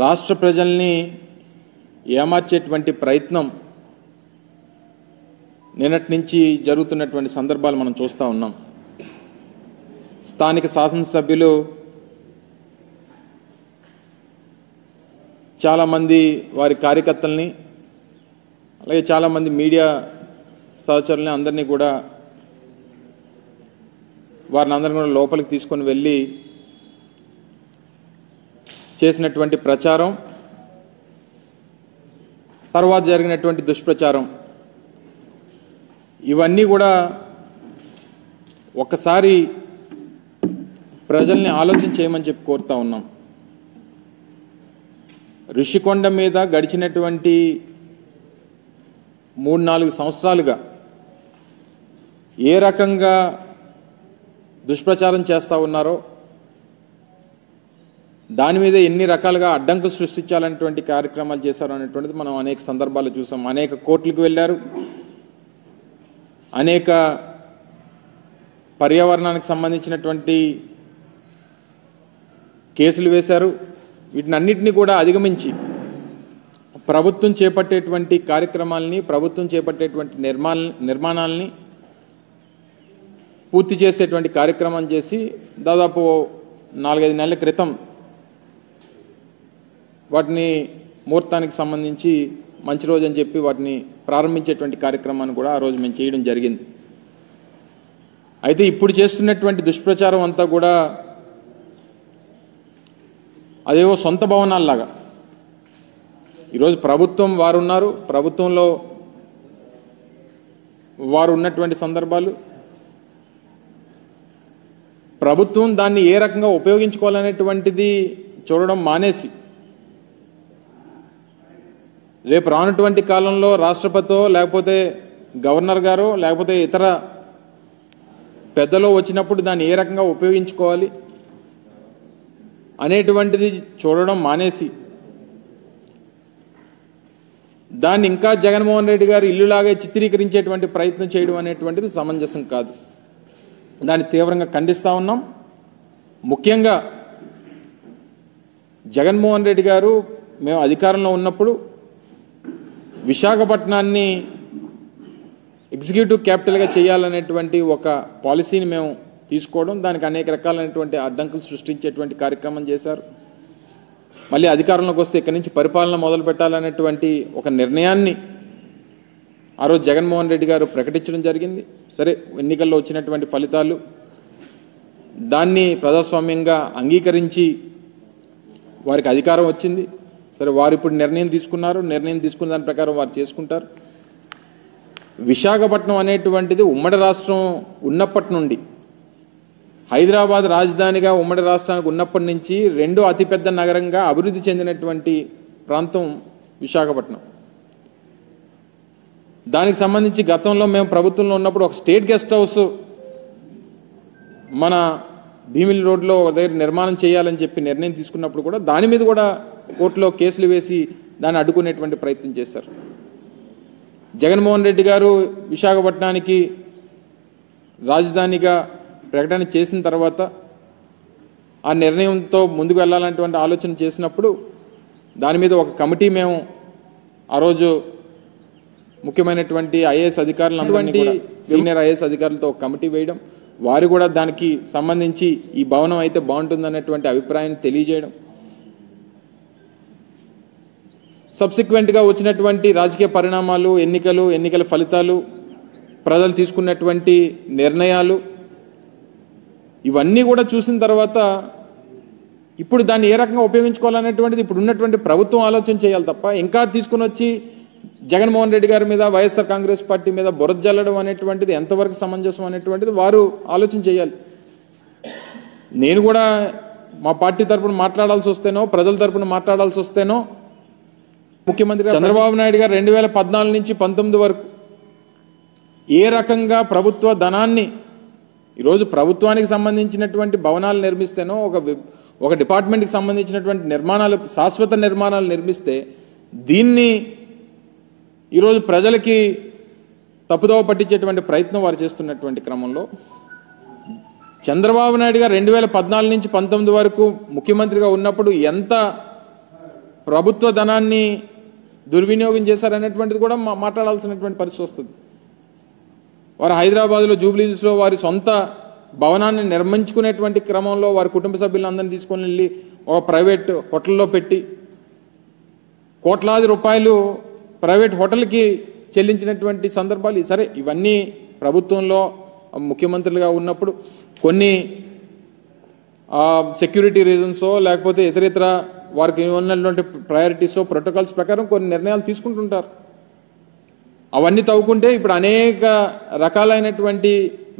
రాష్ట్ర ప్రజల్ని ఏమార్చేటువంటి ప్రయత్నం నిన్నటి నుంచి జరుగుతున్నటువంటి సందర్భాలు మనం చూస్తూ ఉన్నాం. స్థానిక శాసనసభ్యులు చాలామంది వారి కార్యకర్తల్ని అలాగే చాలామంది మీడియా సహచరుల్ని అందరినీ కూడా వారిని అందరినీ కూడా లోపలికి తీసుకొని వెళ్ళి చేసినటువంటి ప్రచారం, తర్వాత జరిగినటువంటి దుష్ప్రచారం, ఇవన్నీ కూడా ఒక్కసారి ప్రజల్ని ఆలోచన చేయమని చెప్పి కోరుతా ఉన్నాం. ఋషికొండ మీద గడిచినటువంటి 3-4 సంవత్సరాలుగా ఏ రకంగా దుష్ప్రచారం చేస్తూ ఉన్నారో, దాని మీద ఎన్ని రకాలుగా అడ్డంకులు సృష్టించాలనేటువంటి కార్యక్రమాలు చేశారు అనేటువంటిది మనం అనేక సందర్భాలు చూసాం. అనేక కోర్టులకు వెళ్ళారు, అనేక పర్యావరణానికి సంబంధించినటువంటి కేసులు వేశారు. వీటినన్నిటినీ కూడా అధిగమించి ప్రభుత్వం చేపట్టేటువంటి కార్యక్రమాలని, ప్రభుత్వం చేపట్టేటువంటి నిర్మాణాలని పూర్తి చేసేటువంటి కార్యక్రమం చేసి దాదాపు 4-5 నెలల క్రితం వాటిని ముహూర్తానికి సంబంధించి మంచి రోజు అని చెప్పి వాటిని ప్రారంభించేటువంటి కార్యక్రమాన్ని కూడా ఆ రోజు మేము చేయడం జరిగింది. అయితే ఇప్పుడు చేస్తున్నటువంటి దుష్ప్రచారం అంతా కూడా అదేవో సొంత భవనాల్లాగా, ఈరోజు ప్రభుత్వం వారు ఉన్నారు, ప్రభుత్వంలో వారు ఉన్నటువంటి సందర్భాలు, ప్రభుత్వం దాన్ని ఏ రకంగా ఉపయోగించుకోవాలనేటువంటిది చూడడం మానేసి రేపు రానటువంటి కాలంలో రాష్ట్రపతితో లేకపోతే గవర్నర్ గారో లేకపోతే ఇతర పెద్దలో వచ్చినప్పుడు దాన్ని ఏ రకంగా ఉపయోగించుకోవాలి అనేటువంటిది చూడడం మానేసి దాన్ని ఇంకా జగన్మోహన్ రెడ్డి గారు ఇల్లులాగే చిత్రీకరించేటువంటి ప్రయత్నం చేయడం అనేటువంటిది సమంజసం కాదు. దాన్ని తీవ్రంగా ఖండిస్తూ ఉన్నాం. ముఖ్యంగా జగన్మోహన్ రెడ్డి గారు మేము అధికారంలో ఉన్నప్పుడు విశాఖపట్నాన్ని ఎగ్జిక్యూటివ్ క్యాపిటల్గా చేయాలనేటువంటి ఒక పాలసీని మేము తీసుకోవడం, దానికి అనేక రకాలైనటువంటి అడ్డంకులు సృష్టించేటువంటి కార్యక్రమం చేశారు. మళ్ళీ అధికారంలోకి వస్తే ఇక్కడి నుంచి పరిపాలన మొదలు పెట్టాలనేటువంటి ఒక నిర్ణయాన్ని ఆ రోజు జగన్మోహన్ రెడ్డి గారు ప్రకటించడం జరిగింది. సరే, ఎన్నికల్లో వచ్చినటువంటి ఫలితాలు దాన్ని ప్రజాస్వామ్యంగా అంగీకరించి వారికి అధికారం వచ్చింది. సరే, వారు ఇప్పుడు నిర్ణయం తీసుకున్నారు, నిర్ణయం తీసుకున్న దాని ప్రకారం వారు చేసుకుంటారు. విశాఖపట్నం అనేటువంటిది ఉమ్మడి రాష్ట్రం ఉన్నప్పటి నుండి, హైదరాబాద్ రాజధానిగా ఉమ్మడి రాష్ట్రానికి ఉన్నప్పటి నుంచి రెండో అతిపెద్ద నగరంగా అభివృద్ధి చెందినటువంటి ప్రాంతం విశాఖపట్నం. దానికి సంబంధించి గతంలో మేము ప్రభుత్వంలో ఉన్నప్పుడు ఒక స్టేట్ గెస్ట్ హౌస్ మన భీమిలి రోడ్లో దగ్గర నిర్మాణం చేయాలని చెప్పి నిర్ణయం తీసుకున్నప్పుడు కూడా దాని మీద కూడా కోర్టులో కేసులు వేసి దాన్ని అడ్డుకునేటువంటి ప్రయత్నం చేశారు. జగన్మోహన్ రెడ్డి గారు విశాఖపట్నానికి రాజధానిగా ప్రకటన చేసిన తర్వాత ఆ నిర్ణయంతో ముందుకు వెళ్ళాలనేటువంటి ఆలోచన చేసినప్పుడు దాని మీద ఒక కమిటీ మేము ఆ రోజు ముఖ్యమైనటువంటి ఐఏఎస్ అధికారులందరినీ, సీనియర్ ఐఏఎస్ అధికారులతో ఒక కమిటీ వేయడం, వారు కూడా దానికి సంబంధించి ఈ భవనం అయితే బాగుంటుందనేటువంటి అభిప్రాయాన్ని తెలియజేయడం, సబ్సిక్వెంట్గా వచ్చినటువంటి రాజకీయ పరిణామాలు, ఎన్నికల ఫలితాలు, ప్రజలు తీసుకున్నటువంటి నిర్ణయాలు, ఇవన్నీ కూడా చూసిన తర్వాత ఇప్పుడు దాన్ని ఏ రకంగా ఉపయోగించుకోవాలనేటువంటిది ఇప్పుడు ఉన్నటువంటి ప్రభుత్వం ఆలోచన చేయాలి తప్ప ఇంకా తీసుకుని వచ్చి జగన్మోహన్ రెడ్డి గారి మీద, వైఎస్ఆర్ కాంగ్రెస్ పార్టీ మీద బురద జల్లడం అనేటువంటిది ఎంతవరకు సమంజసం అనేటువంటిది వారు ఆలోచన చేయాలి. నేను కూడా మా పార్టీ తరపున మాట్లాడాల్సి వస్తేనో, ప్రజల తరపున మాట్లాడాల్సి వస్తేనో, ముఖ్యమంత్రి చంద్రబాబు నాయుడు గారు 2014 నుంచి 19 వరకు ఏ రకంగా ప్రభుత్వ ధనాన్ని, ఈరోజు ప్రభుత్వానికి సంబంధించినటువంటి భవనాలు నిర్మిస్తేనో, ఒక డిపార్ట్మెంట్కి సంబంధించినటువంటి నిర్మాణాలు, శాశ్వత నిర్మాణాలు నిర్మిస్తే దీన్ని ఈరోజు ప్రజలకి తప్పుదోవ పట్టించేటువంటి ప్రయత్నం వారు చేస్తున్నటువంటి క్రమంలో చంద్రబాబు నాయుడు గారు 2014 నుంచి 19 వరకు ముఖ్యమంత్రిగా ఉన్నప్పుడు ఎంత ప్రభుత్వ ధనాన్ని దుర్వినియోగం చేశారనేటువంటిది కూడా మాట్లాడాల్సినటువంటి పరిస్థితి వస్తుంది. వారు హైదరాబాద్లో జూబ్లీహిల్స్లో వారి సొంత భవనాన్ని నిర్మించుకునేటువంటి క్రమంలో వారి కుటుంబ సభ్యులందరినీ తీసుకొని వెళ్ళి ఒక ప్రైవేట్ హోటల్లో పెట్టి కోట్లాది రూపాయలు ప్రైవేట్ హోటల్కి చెల్లించినటువంటి సందర్భాలు. సరే, ఇవన్నీ ప్రభుత్వంలో ముఖ్యమంత్రులుగా ఉన్నప్పుడు కొన్ని సెక్యూరిటీ రీజన్సో లేకపోతే ఇతర వారికి ఉన్నటువంటి ప్రయారిటీసో ప్రోటోకాల్స్ ప్రకారం కొన్ని నిర్ణయాలు తీసుకుంటుంటారు. అవన్నీ తవ్వుకుంటే ఇప్పుడు అనేక రకాలైనటువంటి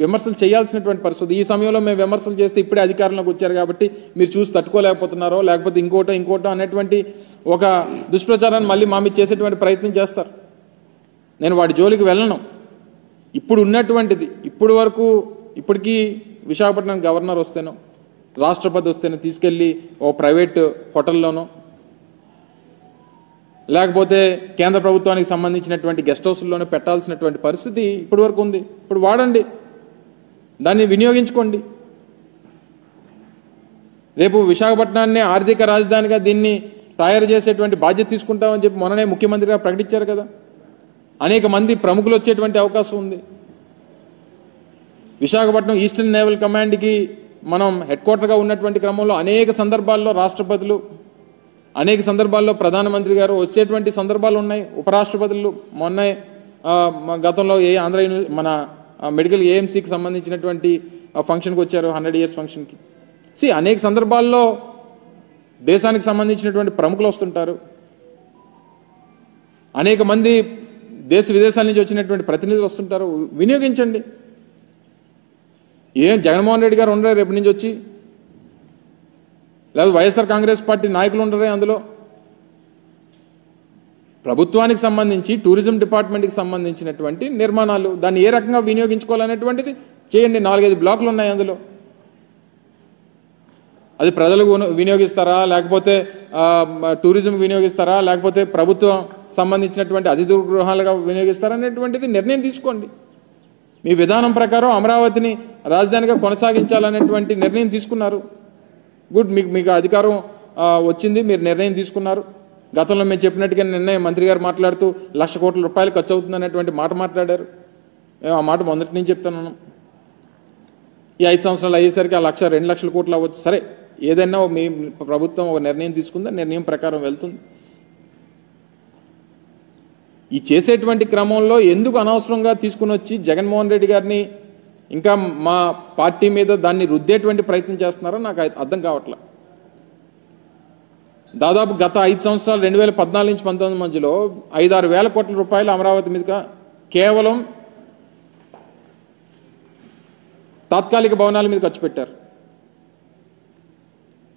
విమర్శలు చేయాల్సినటువంటి పరిస్థితి. ఈ సమయంలో మేము విమర్శలు చేస్తే ఇప్పుడే అధికారంలోకి వచ్చారు కాబట్టి మీరు చూసి తట్టుకోలేకపోతున్నారో లేకపోతే ఇంకోటో అనేటువంటి ఒక దుష్ప్రచారాన్ని మళ్ళీ మా మీద చేసేటువంటి ప్రయత్నం చేస్తారు. నేను వాటి జోలికి వెళ్ళను. ఇప్పుడు ఉన్నటువంటిది ఇప్పటికీ విశాఖపట్నం గవర్నర్ వస్తేనో రాష్ట్రపతి వస్తేనో తీసుకెళ్ళి ఓ ప్రైవేట్ హోటల్లోనో లేకపోతే కేంద్ర ప్రభుత్వానికి సంబంధించినటువంటి గెస్ట్ హౌస్లోనే పెట్టాల్సినటువంటి పరిస్థితి ఇప్పటి వరకు ఉంది. ఇప్పుడు వాడండి, దాన్ని వినియోగించుకోండి. రేపు విశాఖపట్నాన్ని ఆర్థిక రాజధానిగా దీన్ని తయారు చేసేటువంటి బాధ్యత తీసుకుంటామని చెప్పి మొన్ననే ముఖ్యమంత్రిగా ప్రకటించారు కదా. అనేక మంది ప్రముఖులు వచ్చేటువంటి అవకాశం ఉంది. విశాఖపట్నం ఈస్టర్న్ నేవల్ కమాండ్కి మనం హెడ్ క్వార్టర్గా ఉన్నటువంటి క్రమంలో అనేక సందర్భాల్లో రాష్ట్రపతులు, అనేక సందర్భాల్లో ప్రధానమంత్రి గారు వచ్చేటువంటి సందర్భాలు ఉన్నాయి. ఉపరాష్ట్రపతులు మొన్న గతంలో మన మెడికల్ ఏఎంసీకి సంబంధించినటువంటి ఫంక్షన్కి వచ్చారు, 100 years ఫంక్షన్కి. అనేక సందర్భాల్లో దేశానికి సంబంధించినటువంటి ప్రముఖులు వస్తుంటారు. అనేక మంది దేశ విదేశాల నుంచి వచ్చినటువంటి ప్రతినిధులు వస్తుంటారు. వినియోగించండి. జగన్మోహన్ రెడ్డి గారు ఉండరే రేపు నుంచి వచ్చి, లేదా వైఎస్ఆర్ కాంగ్రెస్ పార్టీ నాయకులు ఉండరే అందులో. ప్రభుత్వానికి సంబంధించి టూరిజం డిపార్ట్మెంట్కి సంబంధించినటువంటి నిర్మాణాలు దాన్ని ఏ రకంగా వినియోగించుకోవాలనేటువంటిది చేయండి. 4-5 బ్లాకులు ఉన్నాయి అందులో. అది ప్రజలకు వినియోగిస్తారా లేకపోతే టూరిజం వినియోగిస్తారా లేకపోతే ప్రభుత్వం సంబంధించినటువంటి అతిథి గృహాలుగా వినియోగిస్తారా అనేటువంటిది నిర్ణయం తీసుకోండి. మీ విధానం ప్రకారం అమరావతిని రాజధానిగా కొనసాగించాలనేటువంటి నిర్ణయం తీసుకున్నారు. గుడ్, మీకు అధికారం వచ్చింది, మీరు నిర్ణయం తీసుకున్నారు. గతంలో మేము చెప్పినట్టుగా నిర్ణయం మంత్రి గారు మాట్లాడుతూ 1,00,000 కోట్ల రూపాయలు ఖర్చు అవుతుంది అనేటువంటి మాట మాట్లాడారు. మేము ఆ మాట మొదటి నుంచి చెప్తున్నాను. ఈ 5 సంవత్సరాలు అయ్యేసరికి ఆ 1,00,000, 2 లక్షల కోట్లు అవ్వచ్చు. సరే, ఏదైనా మీ ప్రభుత్వం ఒక నిర్ణయం తీసుకుందా, నిర్ణయం ప్రకారం వెళ్తుంది. ఈ చేసేటువంటి క్రమంలో ఎందుకు అనవసరంగా తీసుకుని వచ్చి జగన్మోహన్ రెడ్డి గారిని ఇంకా మా పార్టీ మీద దాన్ని రుద్దేటువంటి ప్రయత్నం చేస్తున్నారో నాకు అర్థం కావట్లా. దాదాపు గత 5 సంవత్సరాలు 2014 నుంచి 2019 మధ్యలో 5-6 వేల కోట్ల రూపాయలు అమరావతి మీదుగా కేవలం తాత్కాలిక భవనాల మీద ఖర్చు పెట్టారు.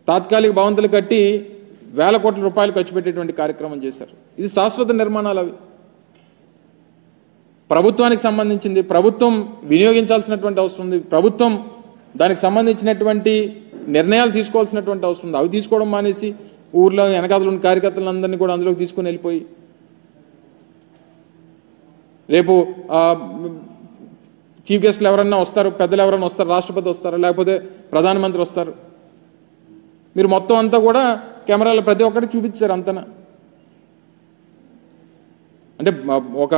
తాత్కాలిక భవంతులు కట్టి వేల కోట్ల రూపాయలు ఖర్చు పెట్టేటువంటి కార్యక్రమం చేశారు. ఇది శాశ్వత నిర్మాణాలు. అవి ప్రభుత్వానికి సంబంధించింది, ప్రభుత్వం వినియోగించాల్సినటువంటి అవసరం ఉంది. ప్రభుత్వం దానికి సంబంధించినటువంటి నిర్ణయాలు తీసుకోవాల్సినటువంటి అవసరం ఉంది. అవి తీసుకోవడం మానేసి ఊర్లో వెనకాతలు ఉన్న కార్యకర్తలందరినీ కూడా అందులోకి తీసుకొని వెళ్ళిపోయి రేపు చీఫ్ గెస్ట్లు ఎవరన్నా వస్తారు, పెద్దలు ఎవరన్నా వస్తారు, రాష్ట్రపతి వస్తారు, లేకపోతే ప్రధానమంత్రి వస్తారు. మీరు మొత్తం అంతా కూడా కెమెరాలో ప్రతి ఒక్కటి చూపించారు అంతనా. అంటే ఒక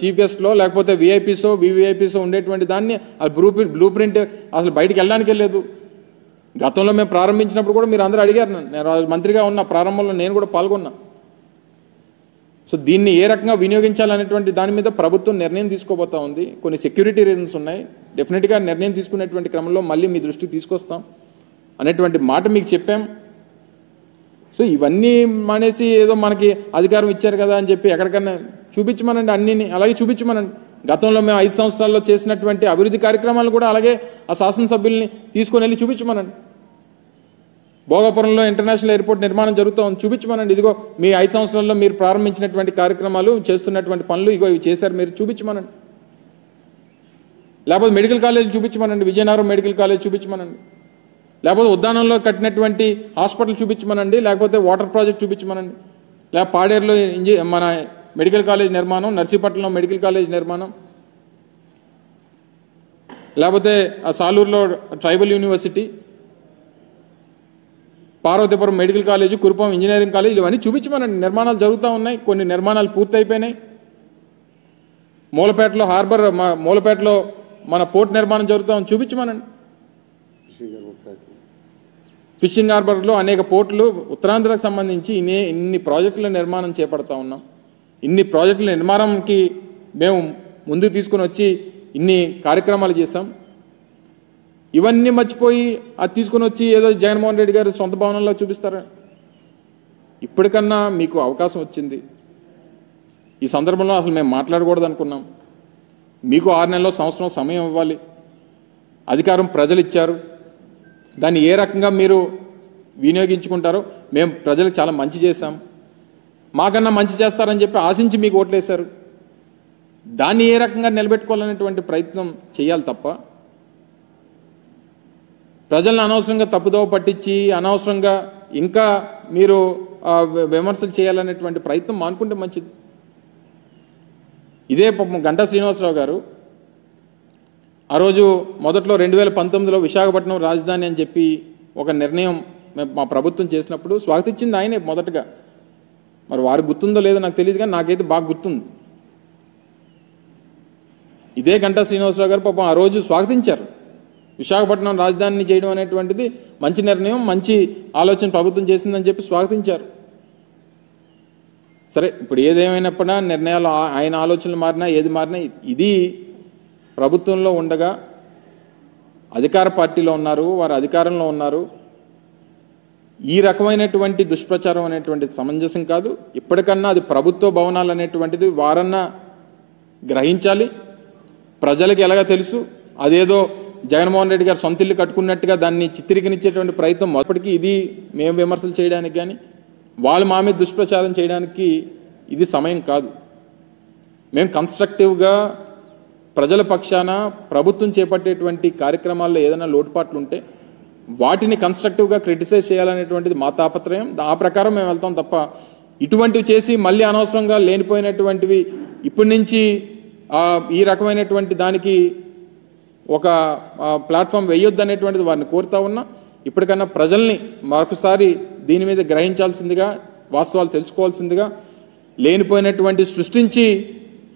చీఫ్ గెస్ట్లో లేకపోతే విఐపీసో వివిఐపీసో ఉండేటువంటి దాన్ని బ్లూ ప్రింట్ అసలు బయటికి వెళ్ళడానికి లేదు. గతంలో మేము ప్రారంభించినప్పుడు కూడా మీరు అందరూ అడిగారు. నేను మంత్రిగా ఉన్న ప్రారంభంలో నేను కూడా పాల్గొన్నా. సో దీన్ని ఏ రకంగా వినియోగించాలనేటువంటి దాని మీద ప్రభుత్వం నిర్ణయం తీసుకోబోతా ఉంది. కొన్ని సెక్యూరిటీ రీజన్స్ ఉన్నాయి. డెఫినెట్గా నిర్ణయం తీసుకునేటువంటి క్రమంలో మళ్ళీ మీ దృష్టికి తీసుకొస్తాం అనేటువంటి మాట మీకు చెప్పాం. సో ఇవన్నీ మానేసి ఏదో మనకి అధికారం ఇచ్చారు కదా అని చెప్పి ఎక్కడికన్నా చూపించమనండి, అన్నిని అలాగే చూపించమనండి. గతంలో మేము 5 సంవత్సరాల్లో చేసినటువంటి అభివృద్ధి కార్యక్రమాలు కూడా అలాగే ఆ శాసనసభ్యుల్ని తీసుకొని వెళ్ళి చూపించమనండి. భోగాపురంలో ఇంటర్నేషనల్ ఎయిర్పోర్ట్ నిర్మాణం జరుగుతూ ఉంది, చూపించమనండి. ఇదిగో మీ 5 సంవత్సరాల్లో మీరు ప్రారంభించినటువంటి కార్యక్రమాలు, చేస్తున్నటువంటి పనులు ఇగో ఇవి చేశారు, మీరు చూపించమనండి. లేకపోతే మెడికల్ కాలేజ్ చూపించమనండి, విజయనగరం మెడికల్ కాలేజ్ చూపించమనండి. లేకపోతే ఉద్యానంలో కట్టినటువంటి హాస్పిటల్ చూపించమనండి, లేకపోతే వాటర్ ప్రాజెక్ట్ చూపించమనండి, లేకపోతే పాడేరులో మన మెడికల్ కాలేజ్ నిర్మాణం, నర్సీపట్నంలో మెడికల్ కాలేజ్ నిర్మాణం, లేకపోతే సాలూరులో tribal university, Parvathipuram medical college, Kurupam engineering college, ఇవన్నీ చూపించమనండి. నిర్మాణాలు జరుగుతూ ఉన్నాయి, కొన్ని నిర్మాణాలు పూర్తయిపోయినాయి. మూలపేటలో హార్బర్, మూలపేటలో మన పోర్ట్ నిర్మాణం జరుగుతూ ఉంది, చూపించమనండి. ఫిషింగ్ హార్బర్లో అనేక పోర్టులు ఉత్తరాంధ్రకు సంబంధించి ఇన్ని ప్రాజెక్టుల నిర్మాణం చేపడతా ఉన్నాం. ఇన్ని ప్రాజెక్టుల నిర్మాణంకి మేము ముందుకు తీసుకొని వచ్చి ఇన్ని కార్యక్రమాలు చేశాం. ఇవన్నీ మర్చిపోయి అది తీసుకొని వచ్చి ఏదో జగన్మోహన్ రెడ్డి గారు సొంత భవనంలో చూపిస్తారా? ఇప్పటికన్నా మీకు అవకాశం వచ్చింది. ఈ సందర్భంలో అసలు మేము మాట్లాడకూడదు అనుకున్నాం. మీకు 6 నెలల్లో, సంవత్సరం సమయం ఇవ్వాలి. అధికారం ప్రజలు ఇచ్చారు, దాన్ని ఏ రకంగా మీరు వినియోగించుకుంటారో. మేము ప్రజలకు చాలా మంచి చేశాం, మాకన్నా మంచి చేస్తారని చెప్పి ఆశించి మీకు ఓట్లేశారు. దాన్ని ఏ రకంగా నిలబెట్టుకోవాలనేటువంటి ప్రయత్నం చేయాలి తప్ప ప్రజలను అనవసరంగా తప్పుదోవ పట్టించి అనవసరంగా ఇంకా మీరు విమర్శలు చేయాలనేటువంటి ప్రయత్నం మానుకుంటే మంచిది. ఇదే గంటా శ్రీనివాసరావు గారు ఆ రోజు మొదట్లో 2019లో విశాఖపట్నం రాజధాని అని చెప్పి ఒక నిర్ణయం మా ప్రభుత్వం చేసినప్పుడు స్వాగతించింది ఆయనే మొదటగా. మరి వారికి గుర్తుందో లేదో నాకు తెలియదు, కానీ నాకైతే బాగా గుర్తుంది. ఇదే గంటా శ్రీనివాసరావు గారు పాపం ఆ రోజు స్వాగతించారు. విశాఖపట్నం రాజధానిని చేయడం అనేటువంటిది మంచి నిర్ణయం, మంచి ఆలోచన ప్రభుత్వం చేసిందని చెప్పి స్వాగతించారు. సరే, ఇప్పుడు ఏదేమైనప్పుడా నిర్ణయాలు ఆయన ఆలోచనలు మారినా ఏది మారినా ఇది ప్రభుత్వంలో ఉండగా అధికార పార్టీలో ఉన్నారు, వారు అధికారంలో ఉన్నారు. ఈ రకమైనటువంటి దుష్ప్రచారం అనేటువంటిది సమంజసం కాదు. ఇప్పటికన్నా అది ప్రభుత్వ భవనాలు అనేటువంటిది వారన్నా గ్రహించాలి. ప్రజలకు ఎలాగ తెలుసు, అదేదో జగన్మోహన్ రెడ్డి గారు సొంత ఇల్లు కట్టుకున్నట్టుగా దాన్ని చిత్రీకరించేటువంటి ప్రయత్నం మొదటికి ఇది మేము విమర్శలు చేయడానికి కానీ వాళ్ళు మా మీద దుష్ప్రచారం చేయడానికి ఇది సమయం కాదు. మేము కన్స్ట్రక్టివ్గా ప్రజల పక్షాన ప్రభుత్వం చేపట్టేటువంటి కార్యక్రమాల్లో ఏదైనా లోటుపాట్లు ఉంటే వాటిని కన్స్ట్రక్టివ్గా క్రిటిసైజ్ చేయాలనేటువంటిది మా తాపత్రయం. ఆ ప్రకారం మేము వెళ్తాం తప్ప ఇటువంటివి చేసి మళ్ళీ అనవసరంగా లేనిపోయినటువంటివి ఇప్పటి నుంచి ఈ రకమైనటువంటి దానికి ఒక ప్లాట్ఫామ్ వేయొద్దు అనేటువంటిది వారిని కోరుతా ఉన్నా. ఇప్పటికన్నా ప్రజల్ని మరొకసారి దీని మీద గ్రహించాల్సిందిగా, వాస్తవాలు తెలుసుకోవాల్సిందిగా, లేనిపోయినటువంటి సృష్టించి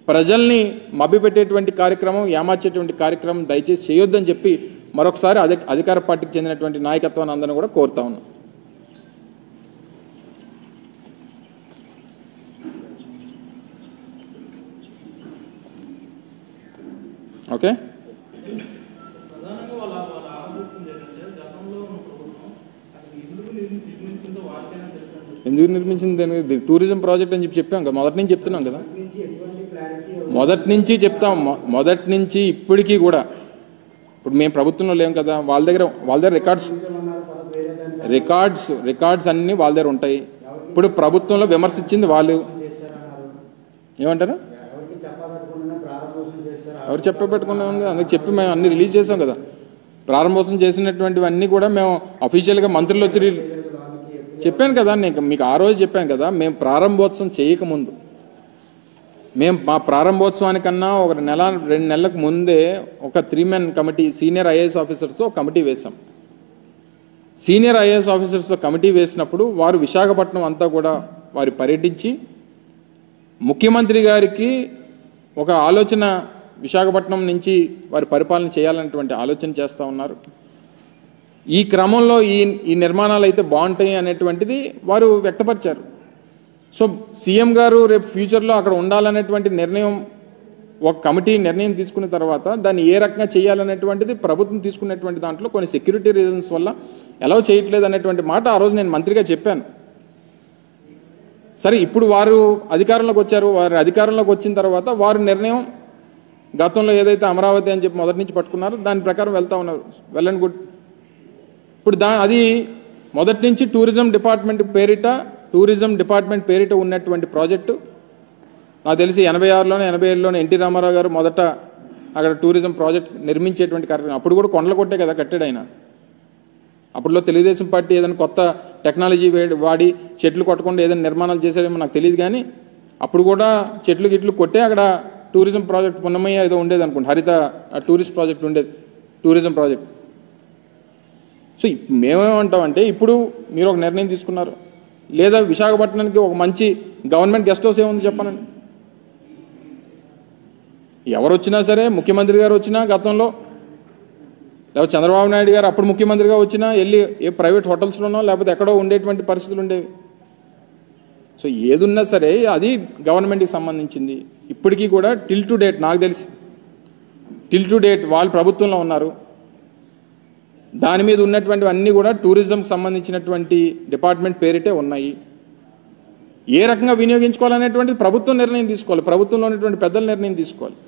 ప్రజల్ని మభ్యపెట్టేటువంటి కార్యక్రమం, ఏమార్చేటువంటి కార్యక్రమం దయచేసి చేయొద్దని చెప్పి మరొకసారి అధికార పార్టీకి చెందినటువంటి నాయకత్వాన్ని అందరినీ కూడా కోరుతా ఉన్నాం. ఓకే, ఎందుకు నిర్మించింది టూరిజం ప్రాజెక్ట్ అని చెప్పి చెప్పాం కదా, మొదటి నుంచి చెప్తున్నాం కదా, మొదటి నుంచి చెప్తాం. మొదటి నుంచి ఇప్పటికీ కూడా ఇప్పుడు మేము ప్రభుత్వంలో లేం కదా, వాళ్ళ దగ్గర రికార్డ్స్ అన్నీ వాళ్ళ దగ్గర ఉంటాయి. ఇప్పుడు ప్రభుత్వంలో విమర్శించింది వాళ్ళు. ఏమంటారు? ఎవరు చెప్పబెట్టుకున్నా ఉంది, అందుకు చెప్పి మేము అన్ని రిలీజ్ చేసాం కదా. ప్రారంభోత్సవం చేసినటువంటివన్నీ కూడా మేము అఫీషియల్గా మంత్రులు వచ్చి చెప్పాను కదా, నేను మీకు ఆ రోజు చెప్పాను కదా. మేము ప్రారంభోత్సవం చేయకముందు, మేము మా ప్రారంభోత్సవానికన్నా ఒక 1-2 నెలలకు ముందే ఒక 3-man కమిటీ, సీనియర్ ఐఏఎస్ ఆఫీసర్స్తో కమిటీ వేశాం. సీనియర్ ఐఏఎస్ ఆఫీసర్స్తో కమిటీ వేసినప్పుడు వారు విశాఖపట్నం అంతా కూడా వారు పర్యటించి ముఖ్యమంత్రి గారికి ఒక ఆలోచన, విశాఖపట్నం నుంచి వారి పరిపాలన చేయాలనేటువంటి ఆలోచన చేస్తూ ఉన్నారు. ఈ క్రమంలో ఈ నిర్మాణాలు అయితే బాగుంటాయి అనేటువంటిది వారు వ్యక్తపరిచారు. సో సీఎం గారు రేపు ఫ్యూచర్లో అక్కడ ఉండాలనేటువంటి నిర్ణయం, ఒక కమిటీ నిర్ణయం తీసుకున్న తర్వాత దాన్ని ఏ రకంగా చేయాలనేటువంటిది ప్రభుత్వం తీసుకున్నటువంటి దాంట్లో కొన్ని సెక్యూరిటీ రీజన్స్ వల్ల ఎలా చేయట్లేదు అనేటువంటి మాట ఆ రోజు నేను మంత్రిగా చెప్పాను. సరే, ఇప్పుడు వారు అధికారంలోకి వచ్చారు. వారు అధికారంలోకి వచ్చిన తర్వాత వారు నిర్ణయం గతంలో ఏదైతే అమరావతి అని చెప్పి మొదటి నుంచి పట్టుకున్నారో దాని ప్రకారం వెళ్తా ఉన్నారు. Well and good. ఇప్పుడు అది మొదటి నుంచి టూరిజం డిపార్ట్మెంట్ పేరిట ఉన్నటువంటి ప్రాజెక్టు. నాకు తెలిసి 86లోనే 87లోనే ఎన్టీ రామారావు గారు మొదట అక్కడ టూరిజం ప్రాజెక్ట్ నిర్మించేటువంటి కార్యక్రమం. అప్పుడు కూడా కొండల కొట్టే కదా కట్టాడు ఆయన. అప్పుడులో తెలుగుదేశం పార్టీ ఏదైనా కొత్త టెక్నాలజీ వాడి చెట్లు కొట్టకుండా ఏదైనా నిర్మాణాలు చేశారేమో నాకు తెలియదు, కానీ అప్పుడు కూడా చెట్లు కొట్టే అక్కడ టూరిజం ప్రాజెక్ట్ పున్నమయ్య ఏదో ఉండేది అనుకోండి, హరిత టూరిస్ట్ ప్రాజెక్ట్ ఉండేది, టూరిజం ప్రాజెక్ట్. సో మేమేమంటామంటే ఇప్పుడు మీరు ఒక నిర్ణయం తీసుకున్నారు, లేదా విశాఖపట్నానికి ఒక మంచి గవర్నమెంట్ గెస్ట్ హౌస్ ఏముంది చెప్పనండి. ఎవరు వచ్చినా సరే, ముఖ్యమంత్రి గారు వచ్చినా గతంలో, లేకపోతే చంద్రబాబు నాయుడు గారు అప్పుడు ముఖ్యమంత్రిగా వచ్చినా వెళ్ళి ఏ ప్రైవేట్ హోటల్స్లోనో లేకపోతే ఎక్కడో ఉండేటువంటి పరిస్థితులు ఉండేవి. సో ఏదున్నా సరే అది గవర్నమెంట్కి సంబంధించింది. ఇప్పటికీ కూడా టిల్ టు డేట్ నాకు తెలిసి వాళ్ళు ప్రభుత్వంలో ఉన్నారు. దాని మీద ఉన్నటువంటి అన్నీ కూడా టూరిజంకి సంబంధించినటువంటి డిపార్ట్మెంట్ పేరిటే ఉన్నాయి. ఏ రకంగా వినియోగించుకోవాలనేటువంటిది ప్రభుత్వం నిర్ణయం తీసుకోవాలి, ప్రభుత్వంలో ఉన్నటువంటి పెద్దల నిర్ణయం తీసుకోవాలి.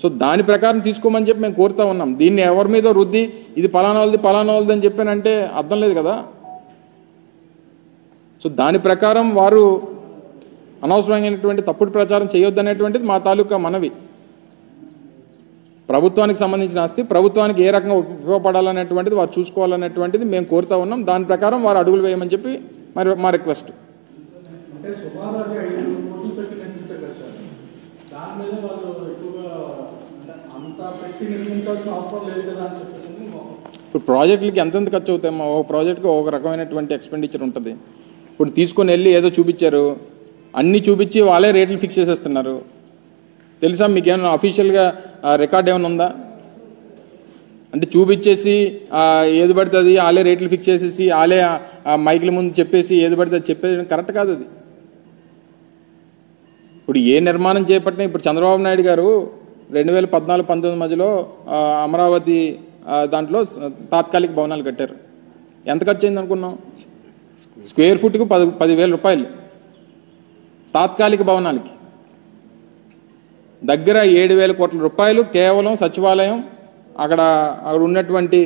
సో దాని ప్రకారం తీసుకోమని చెప్పి మేము కోరుతా ఉన్నాం. దీన్ని ఎవరి మీద రుద్ది ఇది పలానా వాళ్ళది అని చెప్పానంటే అర్థం లేదు కదా. సో దాని ప్రకారం వారు అనవసరమైనటువంటి తప్పుడు ప్రచారం చేయొద్దు అనేటువంటిది మా తాలూకా మనవి. ప్రభుత్వానికి సంబంధించిన ఆస్తి ప్రభుత్వానికి ఏ రకంగా ఉపయోగపడాలనేటువంటిది వారు చూసుకోవాలనేటువంటిది మేము కోరుతా ఉన్నాం. దాని ప్రకారం వారు అడుగులు వేయమని చెప్పి మరి మా రిక్వెస్ట్. ఇప్పుడు ప్రాజెక్టులకి ఎంతెంత ఖర్చు అవుతాయమ్మా? ఒక ప్రాజెక్టుకి ఒక రకమైనటువంటి ఎక్స్పెండిచర్ ఉంటుంది. ఇప్పుడు తీసుకొని వెళ్ళి ఏదో చూపించారు, అన్నీ చూపించి వాళ్ళే రేట్లు ఫిక్స్ చేసేస్తున్నారు. తెలుసా మీకు ఏమైనా అఫీషియల్గా రికార్డ్ ఏమైనా ఉందా? అంటే చూపించేసి ఏది పడుతుంది వాళ్ళే రేట్లు ఫిక్స్ చేసేసి వాళ్ళే మైకుల ముందు చెప్పేసి ఏది పడుతుంది చెప్పేది కరెక్ట్ కాదు అది. ఇప్పుడు ఏ నిర్మాణం చేపట్టినా, ఇప్పుడు చంద్రబాబు నాయుడు గారు 2014-19 మధ్యలో అమరావతి దాంట్లో తాత్కాలిక భవనాలు కట్టారు. ఎంత ఖర్చు అయింది అనుకున్నాం? స్క్వేర్ ఫుట్కు 10,000 రూపాయలు తాత్కాలిక భవనాలకి. దగ్గర 7,000 కోట్ల రూపాయలు కేవలం సచివాలయం, అక్కడ ఉన్నటువంటి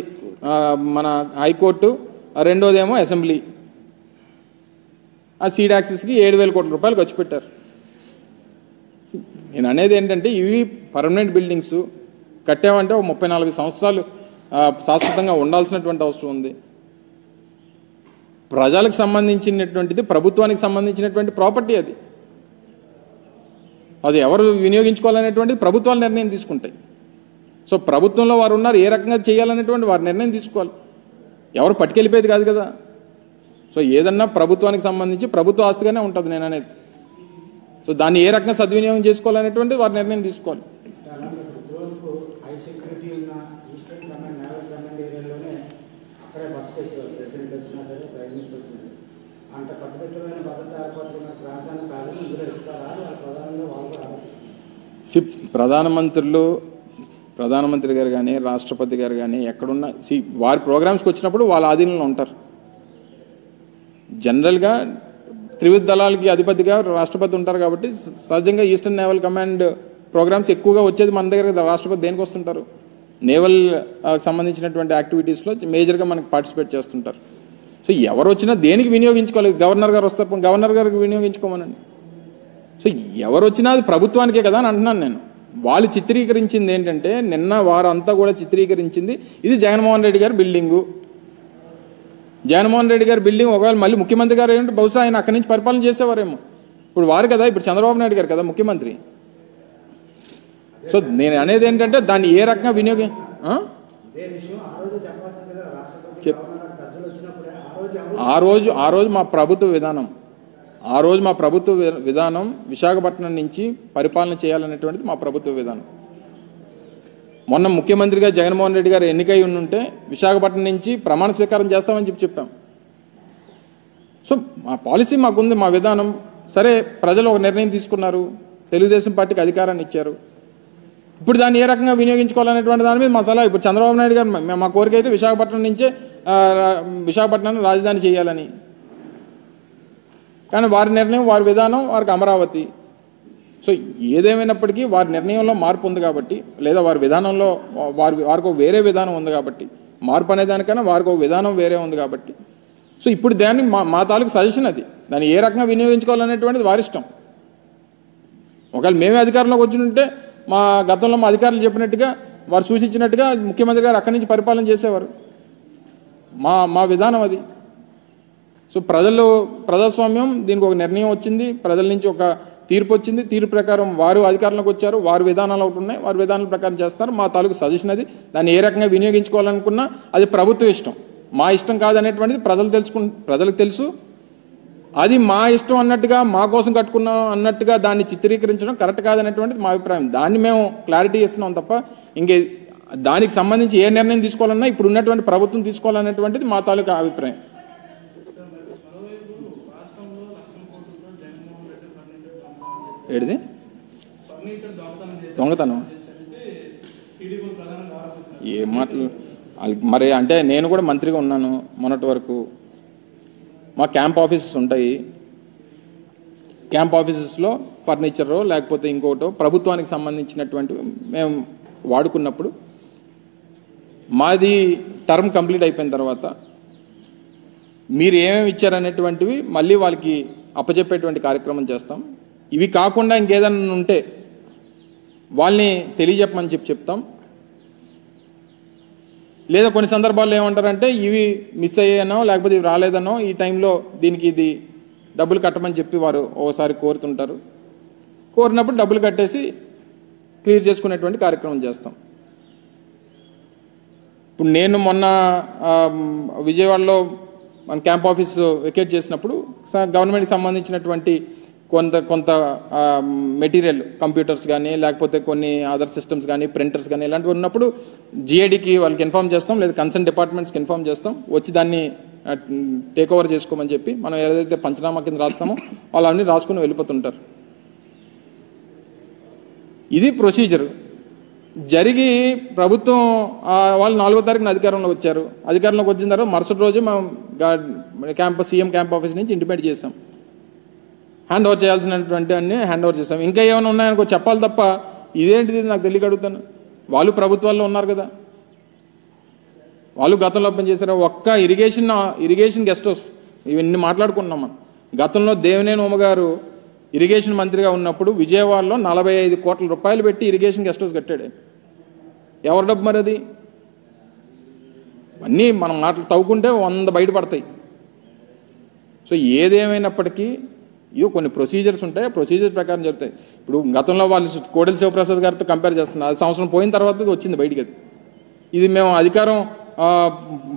మన హైకోర్టు, రెండోదేమో అసెంబ్లీ, ఆ సీడ్ యాక్సెస్కి 7,000 కోట్ల రూపాయలు ఖర్చు పెట్టారు. నేను అనేది ఏంటంటే ఇవి పర్మనెంట్ బిల్డింగ్స్ కట్టామంటే ఒక 30-40 సంవత్సరాలు శాశ్వతంగా ఉండాల్సినటువంటి అవసరం ఉంది. ప్రజలకు సంబంధించినటువంటిది, ప్రభుత్వానికి సంబంధించినటువంటి ప్రాపర్టీ అది. అది ఎవరు వినియోగించుకోవాలనేటువంటిది ప్రభుత్వాలు నిర్ణయం తీసుకుంటాయి. సో ప్రభుత్వంలో వారు ఉన్నారు, ఏ రకంగా చేయాలనేటువంటి వారు నిర్ణయం తీసుకోవాలి, ఎవరు పట్టుకెళ్ళిపోయేది కాదు కదా. సో ఏదన్నా ప్రభుత్వానికి సంబంధించి ప్రభుత్వ ఆస్తిగానే ఉంటుంది నేను అనేది. సో దాన్ని ఏ రకంగా సద్వినియోగం చేసుకోవాలనేటువంటి వారు నిర్ణయం తీసుకోవాలి. ప్రధానమంత్రి గారు కానీ రాష్ట్రపతి గారు కానీ ఎక్కడున్నా వారి ప్రోగ్రామ్స్కి వచ్చినప్పుడు వాళ్ళ ఆధీనంలో ఉంటారు. జనరల్గా త్రివిధ దళాలకి అధిపతిగా రాష్ట్రపతి ఉంటారు కాబట్టి సహజంగా ఈస్టర్న్ నేవల్ కమాండ్ ప్రోగ్రామ్స్ ఎక్కువగా వచ్చేది మన దగ్గర. రాష్ట్రపతి దేనికి వస్తుంటారు? నేవల్ సంబంధించినటువంటి యాక్టివిటీస్లో మేజర్గా మనకి పార్టిసిపేట్ చేస్తుంటారు. సో ఎవరు వచ్చినా దేనికి వినియోగించుకోవాలి? గవర్నర్ గారు వస్తారు, గవర్నర్ గారికి వినియోగించుకోమనండి. సో ఎవరు వచ్చినా అది ప్రభుత్వానికే కదా అని అంటున్నాను నేను. వాళ్ళు చిత్రీకరించింది ఏంటంటే, నిన్న వారంతా కూడా చిత్రీకరించింది ఇది జగన్మోహన్ రెడ్డి గారి బిల్డింగు. జగన్మోహన్ రెడ్డి గారి బిల్డింగ్ ఒకవేళ మళ్ళీ ముఖ్యమంత్రి గారు ఏంటంటే బహుశా ఆయన అక్కడి నుంచి పరిపాలన చేసేవారేమో. ఇప్పుడు వారు కదా, ఇప్పుడు చంద్రబాబు నాయుడు గారు కదా ముఖ్యమంత్రి. సో నేను అనేది ఏంటంటే దాన్ని ఏ రకంగా వినియోగం ఆ రోజు మా ప్రభుత్వ విధానం విశాఖపట్నం నుంచి పరిపాలన చేయాలనేటువంటిది మా ప్రభుత్వ విధానం. మొన్న ముఖ్యమంత్రిగా జగన్మోహన్ రెడ్డి గారు ఎన్నికై ఉంటే విశాఖపట్నం నుంచి ప్రమాణ స్వీకారం చేస్తామని చెప్పాం. సో మా పాలసీ మాకుంది, మా విధానం. సరే, ప్రజలు ఒక నిర్ణయం తీసుకున్నారు, తెలుగుదేశం పార్టీకి అధికారాన్ని ఇచ్చారు. ఇప్పుడు దాన్ని ఏ రకంగా వినియోగించుకోవాలనేటువంటి దాని మీద మా సలహా. ఇప్పుడు చంద్రబాబు నాయుడు గారు మా కోరిక అయితే విశాఖపట్నం నుంచే విశాఖపట్నాన్ని రాజధాని చేయాలని. కానీ వారి నిర్ణయం, వారి విధానం, వారికి అమరావతి. సో ఏదేమైనప్పటికీ వారి నిర్ణయంలో మార్పు ఉంది కాబట్టి, లేదా వారి విధానంలో వారికి ఒక వేరే విధానం ఉంది కాబట్టి, మార్పు అనే దానికన్నా వారికి ఒక విధానం వేరే ఉంది కాబట్టి, సో ఇప్పుడు దాన్ని మా తాలూకు సజెషన్ అది. దాన్ని ఏ రకంగా వినియోగించుకోవాలనేటువంటిది వారిష్టం. ఒకవేళ మేమే అధికారంలోకి వచ్చింటే మా గతంలో మా అధికారులు చెప్పినట్టుగా, వారు సూచించినట్టుగా ముఖ్యమంత్రి గారు అక్కడి నుంచి పరిపాలన చేసేవారు. మా విధానం అది. సో ప్రజాస్వామ్యం, దీనికి ఒక నిర్ణయం వచ్చింది, ప్రజల నుంచి ఒక తీర్పు వచ్చింది, తీర్పు ప్రకారం వారు అధికారంలోకి వచ్చారు, వారి విధానాలు ఒకటి ఉన్నాయి, వారి విధానాల ప్రకారం చేస్తారు. మా తాలూకు సజెషన్ అది. దాన్ని ఏ రకంగా వినియోగించుకోవాలనుకున్నా అది ప్రభుత్వ ఇష్టం, మా ఇష్టం కాదనేటువంటిది ప్రజలకు తెలుసు. అది మా ఇష్టం అన్నట్టుగా, మా కోసం కట్టుకున్నాం అన్నట్టుగా దాన్ని చిత్రీకరించడం కరెక్ట్ కాదనేటువంటిది మా అభిప్రాయం. దాన్ని మేము క్లారిటీ ఇస్తున్నాం తప్ప ఇంకే దానికి సంబంధించి ఏ నిర్ణయం తీసుకోవాలన్నా ఇప్పుడు ఉన్నటువంటి ప్రభుత్వం తీసుకోవాలనేటువంటిది మా తాలూకా అభిప్రాయం. ఏడిది దొంగతనం ఏ మాటలు మరి. అంటే నేను కూడా మంత్రిగా ఉన్నాను మొన్నటి వరకు. మా క్యాంప్ ఆఫీసెస్ ఉంటాయి. క్యాంప్ ఆఫీసెస్లో ఫర్నిచరో లేకపోతే ఇంకోటో ప్రభుత్వానికి సంబంధించినటువంటి మేము వాడుకున్నప్పుడు మాది టర్మ్ కంప్లీట్ అయిపోయిన తర్వాత మీరు ఏమేమి ఇచ్చారనేటువంటివి మళ్ళీ వాళ్ళకి అప్పచెప్పేటువంటి కార్యక్రమం చేస్తాం. ఇవి కాకుండా ఇంకేదైనా ఉంటే వాళ్ళని తెలియజెప్పమని చెప్తాం. లేదా కొన్ని సందర్భాల్లో ఏమంటారంటే ఇవి మిస్ అయ్యానో లేకపోతే ఇవి రాలేదనో ఈ టైంలో దీనికి ఇది డబ్బులు కట్టమని చెప్పి వారు ఓసారి కోరుతుంటారు. కోరినప్పుడు డబ్బులు కట్టేసి క్లియర్ చేసుకునేటువంటి కార్యక్రమం చేస్తాం. ఇప్పుడు నేను మొన్న విజయవాడలో మన క్యాంప్ ఆఫీస్ వెకేట్ చేసినప్పుడు గవర్నమెంట్కి సంబంధించినటువంటి కొంత మెటీరియల్ కంప్యూటర్స్ కానీ లేకపోతే కొన్ని అదర్ సిస్టమ్స్ కానీ ప్రింటర్స్ కానీ ఇలాంటివి ఉన్నప్పుడు జిఐడికి వాళ్ళకి ఇన్ఫార్మ్ చేస్తాం, లేదా కన్సర్న్ డిపార్ట్మెంట్స్కి ఇన్ఫార్మ్ చేస్తాం. వచ్చి దాన్ని టేక్ ఓవర్ చేసుకోమని చెప్పి మనం ఏదైతే పంచనామా కింద రాస్తామో వాళ్ళు అన్నీ రాసుకుని వెళ్ళిపోతుంటారు. ఇది ప్రొసీజర్ జరిగి ప్రభుత్వం వాళ్ళు 4వ తారీఖున అధికారంలోకి వచ్చారు. అధికారంలోకి వచ్చిన తర్వాత మరుసటి రోజే మేము సీఎం క్యాంప్ ఆఫీస్ నుంచి ఇంటిమేట్ చేసాం. హ్యాండ్ ఓవర్ చేయాల్సినటువంటి అన్ని హ్యాండ్ ఓవర్ చేస్తాం. ఇంకా ఏమైనా ఉన్నాయనుకో చెప్పాలి తప్ప ఇదేంటిది నాకు తెలియక అడుగుతాను. వాళ్ళు ప్రభుత్వాల్లో ఉన్నారు కదా, వాళ్ళు గతంలో పనిచేశారు. ఒక్క ఇరిగేషన్ గెస్ట్ హౌస్ ఇవన్నీ మాట్లాడుకున్నాం మనం. గతంలో దేవినేని ఉమ గారు ఇరిగేషన్ మంత్రిగా ఉన్నప్పుడు విజయవాడలో 45 కోట్ల రూపాయలు పెట్టి ఇరిగేషన్ గెస్ట్ హౌస్ కట్టాడు. ఎవరి డబ్బు మరి అది? అన్నీ మనం మాటలు తవ్వుకుంటే 100 బయటపడతాయి. సో ఏదేమైనప్పటికీ ఇవి కొన్ని ప్రొసీజర్స్ ఉంటాయి, ప్రొసీజర్ ప్రకారం జరుగుతాయి. ఇప్పుడు గతంలో వాళ్ళు కోడెల శివప్రసాద్ గారితో కంపేర్ చేస్తున్నారు. అది సంవత్సరం పోయిన తర్వాత వచ్చింది బయటికి. అది ఇది మేము అధికారం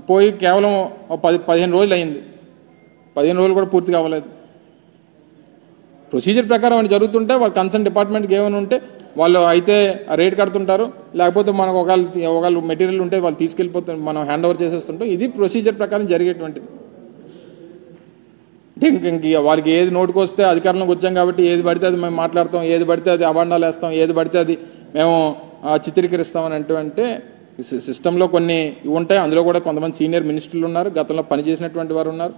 పోయి కేవలం 15 రోజులు అయింది. 15 రోజులు కూడా పూర్తి కావలేదు. ప్రొసీజర్ ప్రకారం అని జరుగుతుంటే వాళ్ళు కన్సర్న్ డిపార్ట్మెంట్కి ఏమైనా ఉంటే వాళ్ళు అయితే రేట్ కడుతుంటారు, లేకపోతే మనకు ఒకళ్ళు మెటీరియల్ ఉంటే వాళ్ళు తీసుకెళ్ళిపోతాం, మనం హ్యాండ్ ఓవర్ చేసేస్తుంటాం. ఇది ప్రొసీజర్ ప్రకారం జరిగేటువంటిది. ఇంక వారికి ఏది నోటుకు వస్తే అధికారంలోకి వచ్చాం కాబట్టి ఏది పడితే అది మేము మాట్లాడతాం, ఏది పడితే అది అబాండాలు వేస్తాం, ఏది పడితే అది మేము చిత్రీకరిస్తామని అంటే సిస్టంలో కొన్ని ఇవి ఉంటాయి. అందులో కూడా కొంతమంది సీనియర్ మినిస్టర్లు ఉన్నారు, గతంలో పనిచేసినటువంటి వారు ఉన్నారు.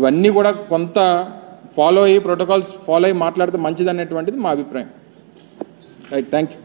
ఇవన్నీ కూడా కొంత ఫాలో అయ్యి ప్రోటోకాల్స్ ఫాలో అయ్యి మాట్లాడితే మంచిది అనేటువంటిది మా అభిప్రాయం. Right, thank you.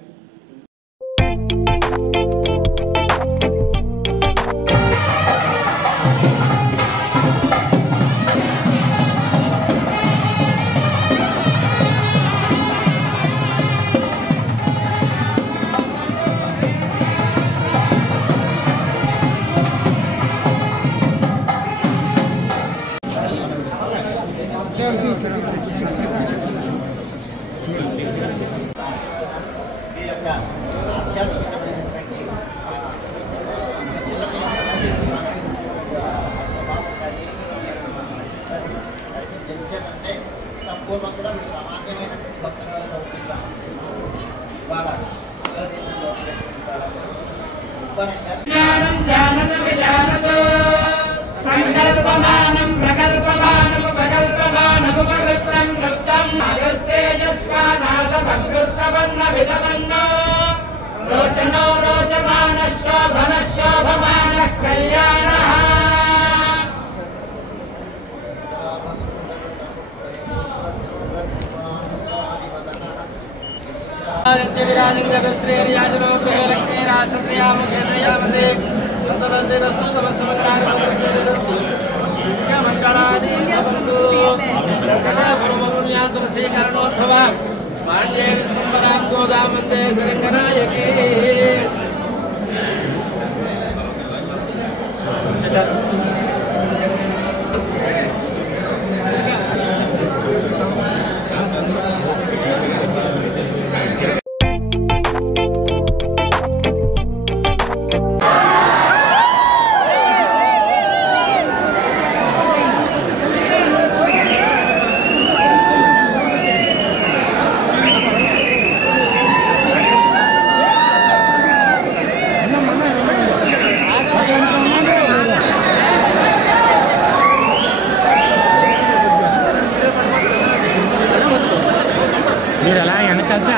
మీరు ఎలా వెనకాల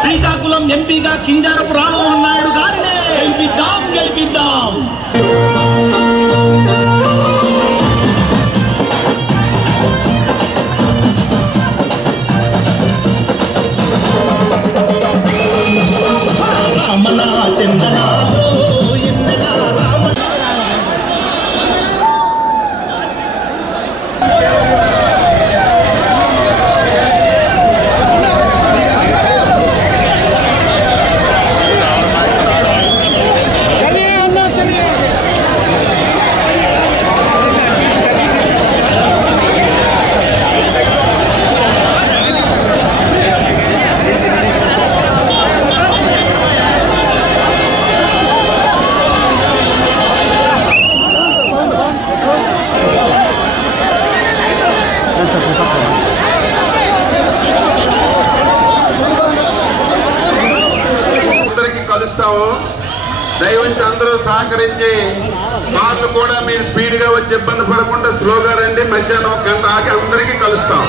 శ్రీకాకుళం ఎంపీగా కింజారపు రామ్మోహన్ నాయుడు గారిని గెలిపిద్దాం. దయవంచి అందరూ సహకరించి కార్లు కూడా మీరు స్పీడ్ గా వచ్చి ఇబ్బంది పడకుండా స్లోగా రండి. మధ్యాహ్నం 1 గంట ఆగి అందరికీ కలుస్తాం.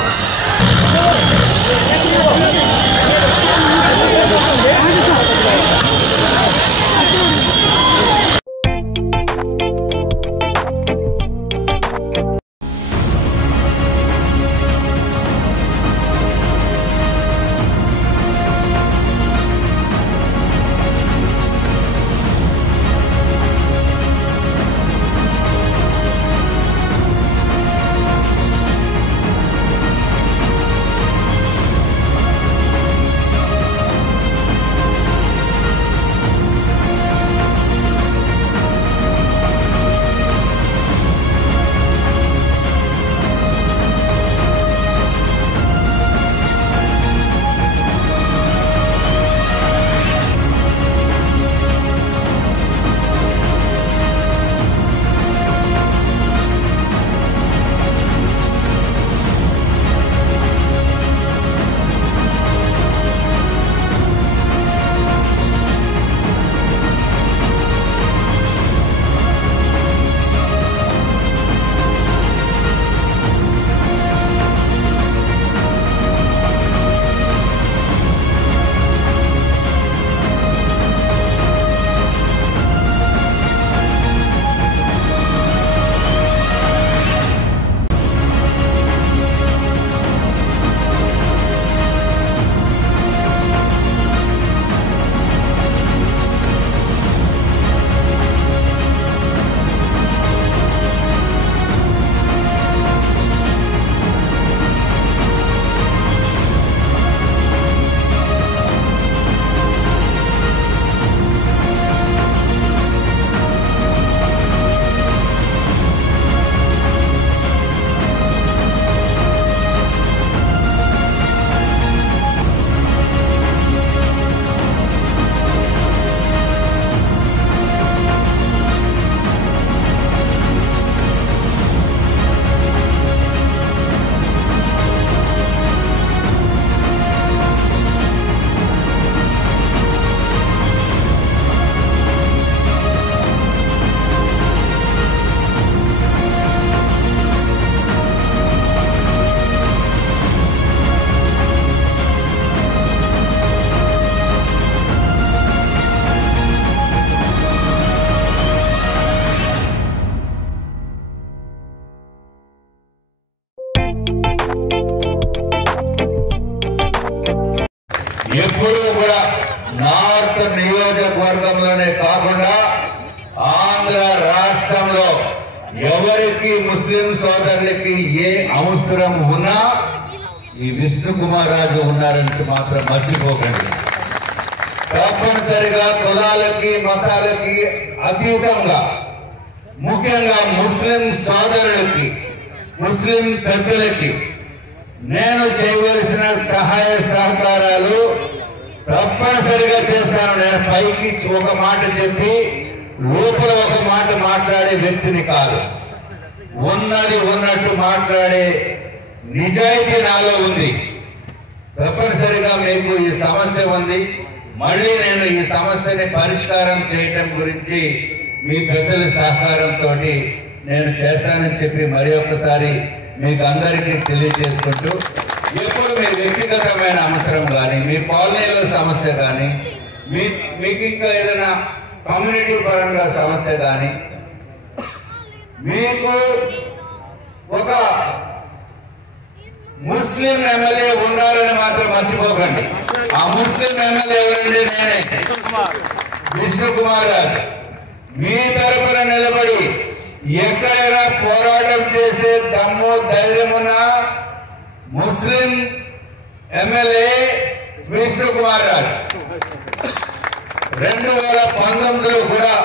రాష్ట్రంలో ఎవరికి ముస్లిం సోదరులకి ఏ అవసరం ఉన్నా ఈ విష్ణు కుమార్ రాజు ఉన్నారని మాత్రం మర్చిపోకండి. తప్పనిసరిగా కులాలకి మతాలకి అతీతంగా ముఖ్యంగా ముస్లిం సోదరులకి ముస్లిం పెద్దలకి నేను చేయవలసిన సహాయ సహకారాలు తప్పనిసరిగా చేస్తాను. నేను పైకి ఒక మాట చెప్పి లోపల ఒక మాట మాట్లాడే వ్యక్తిని కాదు. ఉన్నది ఉన్నట్టు మాట్లాడే నిజాయితీ నాలో ఉంది. తప్పనిసరిగా మీకు ఈ సమస్య ఉంది. మళ్ళీ నేను ఈ సమస్యని పరిష్కారం చేయటం గురించి మీ పెద్దల సహకారంతో నేను చేస్తానని చెప్పి మరి ఒక్కసారి మీకు అందరికీ తెలియజేసుకుంటూ, ఎప్పుడు మీ వ్యక్తిగతమైన అవసరం కానీ మీ కాలనీలో సమస్య కానీ మీకు ఇంకా ఏదైనా కమ్యూనిటీ పరంగా సమస్య కానీ మీకు ఒక ముస్లిం ఎమ్మెల్యే ఉన్నారని మాత్రం మర్చిపోకండి. ఆ ముస్లిం ఎమ్మెల్యే ఎవరండి? నేనే, విష్ణు కుమార్ రాజు. మీ తరపున నిలబడి ఎక్కడైనా పోరాటం చేసే దమ్ము ధైర్యం ఉన్న ముస్లిం ఎమ్మెల్యే విష్ణు కుమార్ రాజు. 2019లో కూడా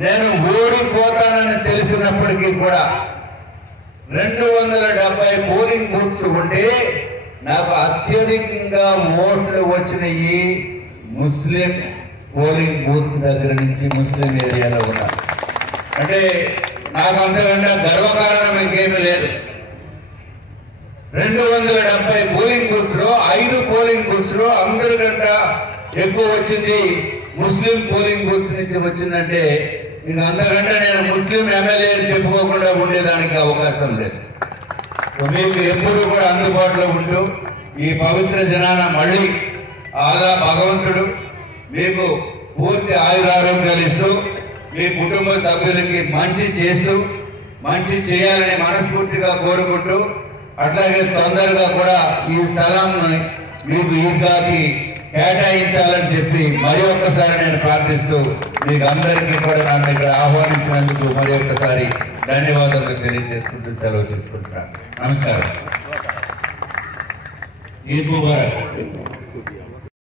నేను ఓడిపోతానని తెలిసినప్పటికీ కూడా 270 పోలింగ్ బూత్స్ ఉంటే నాకు అత్యధికంగా ఓట్లు వచ్చినాయి ముస్లిం పోలింగ్ బూత్స్ దగ్గర నుంచి, ముస్లిం ఏరియాలో ఉన్నా. అంటే నాకు అంతకన్నా గర్వకారణం ఇంకేమీ లేదు. 270 పోలింగ్ బూత్స్ లో 5 పోలింగ్ బూత్స్ లో అందరికంటే ఎక్కువ వచ్చింది ముస్లిం పోలింగ్ బూత్స్ నుంచి వచ్చిందంటే ఇంక అంతకంటే నేను ముస్లిం ఎమ్మెల్యే చెప్పుకోకుండా ఉండేదానికి అవకాశం లేదు. మీకు ఎప్పుడు కూడా అందుబాటులో ఉంటూ ఈ పవిత్ర దినాన మళ్ళీ ఆలా భగవంతుడు మీకు పూర్తి ఆయురారోగ్యాలు ఇస్తూ మీ కుటుంబ సభ్యులకి మంచి చేస్తూ మంచి చేయాలని మనస్ఫూర్తిగా కోరుకుంటూ, అట్లాగే తొందరగా కూడా ఈ స్థలాన్ని మీకు ఈద్గాకి కేటాయించాలని చెప్పి మరి ఒక్కసారి నేను ప్రార్థిస్తూ మీకు అందరికీ కూడా నన్ను ఇక్కడ ఆహ్వానించినందుకు మరి ఒక్కసారి ధన్యవాదాలు తెలియజేసుకుంటూ సెలవు తీసుకుంటున్నాను. నమస్కారం. ఈద్ ముబారక్.